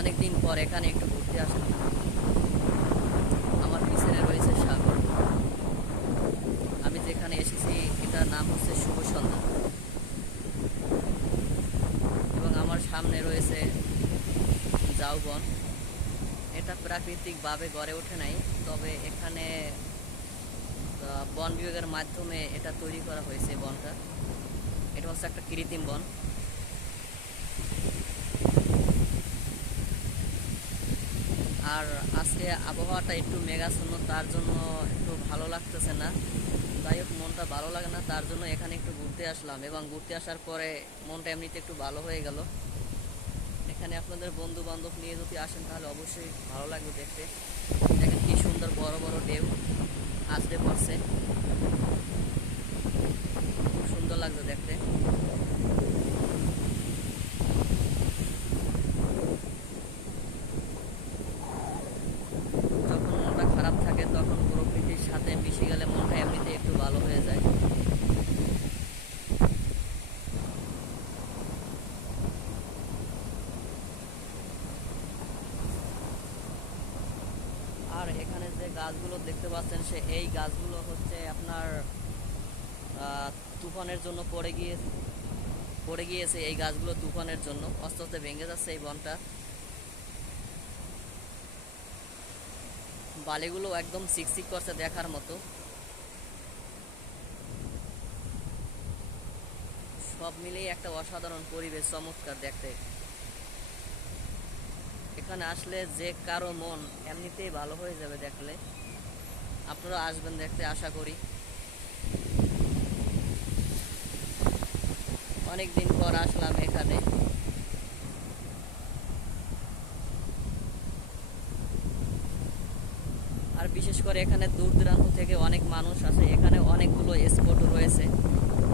অনেক দিন পর এখানে একটু ঘুরতে আসলাম। আমার পিছনে রয়েছে সাগর। আমি যেখানে এসেছি, এটার নাম হচ্ছে শুভ সন্ধ্যা। এবং আমার সামনে রয়েছে জাউবন। এটা প্রাকৃতিকভাবে গড়ে ওঠে নাই, তবে এখানে বন বিভাগের মাধ্যমে এটা তৈরি করা হয়েছে বনটা। এটা হচ্ছে একটা কৃত্রিম বন। আর আজকে আবহাওয়াটা একটু মেঘাচ্ছন্ন, তার জন্য একটু ভালো লাগতেছে না। যাই হোক, মনটা ভালো লাগে না, তার জন্য এখানে একটু ঘুরতে আসলাম এবং ঘুরতে আসার পরে মনটা এমনিতে একটু ভালো হয়ে গেল। এখানে আপনাদের বন্ধু বান্ধব নিয়ে যদি আসেন, তাহলে অবশ্যই ভালো লাগবে দেখতে। দেখেন কি সুন্দর বড় বড় ঢেউ আসতে পড়ছে খুব সুন্দর লাগছে দেখতে যখন মনটা খারাপ থাকে তখন প্রকৃতির সাথে মিশে গেলে মনটা এমনিতে একটু ভালো হয়ে যায় আর এখানে যে গাছগুলো দেখতে পাচ্ছেন, সে এই গাছগুলো হচ্ছে আপনার তুফানের জন্য পড়ে গিয়ে, পড়ে গিয়েছে এই গাছগুলো তুফানের জন্য। আস্তে আস্তে ভেঙে যাচ্ছে এই বনটা। বালিগুলো একদম সিকসিক করছে দেখার মতো। সব মিলিয়ে একটা অসাধারণ পরিবেশ, চমৎকার দেখতে। এখানে আসলে যে কারও মন এমনিতেই ভালো হয়ে যাবে দেখলে। আপনারা আসবেন দেখতে, আশা করি। অনেক দিন পর আসলাম এখানে। আর বিশেষ করে এখানে দূর দূরান্ত থেকে অনেক মানুষ আসে। এখানে অনেকগুলো স্পটও রয়েছে।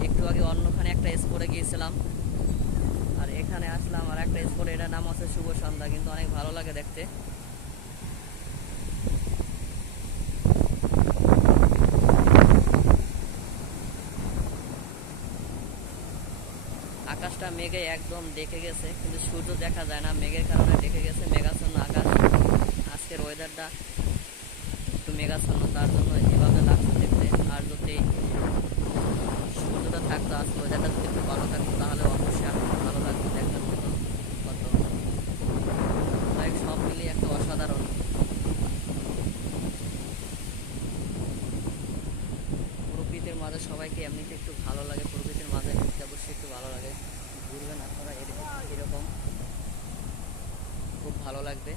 একটু আগে অন্যখানে একটা স্পটে গিয়েছিলাম। আর এখানে আসলাম একটা স্পট এটার নাম হচ্ছে শুভ সন্ধ্যা, কিন্তু অনেক ভালো লাগে দেখতে। আকাশটা মেঘে একদম ডেকে গেছে, কিন্তু সূর্য দেখা যায় না, মেঘের কারণে ডেকে গেছে মেঘাচ্ছন্ন আকাশ। আজকের ওয়েদারটা একটু মেঘাচ্ছন্ন, তার জন্য এভাবে লাগছে দেখতে। আর যদি সূর্যটা থাকতো, আজকে ওয়েদারটা যদি একটু ভালো থাকতো তাহলে অবশ্যই আরও ভালো লাগতো দেখার মতো কত তাই সব মিলিয়ে একটা অসাধারণ প্রকৃতির মাঝে সবাইকে এমনিতে একটু ভালো লাগে, প্রকৃতির মাঝে ঘুরতে অবশ্যই একটু ভালো লাগে। ঘুরবেন আপনারা এর- এরকম। খুব ভালো লাগবে।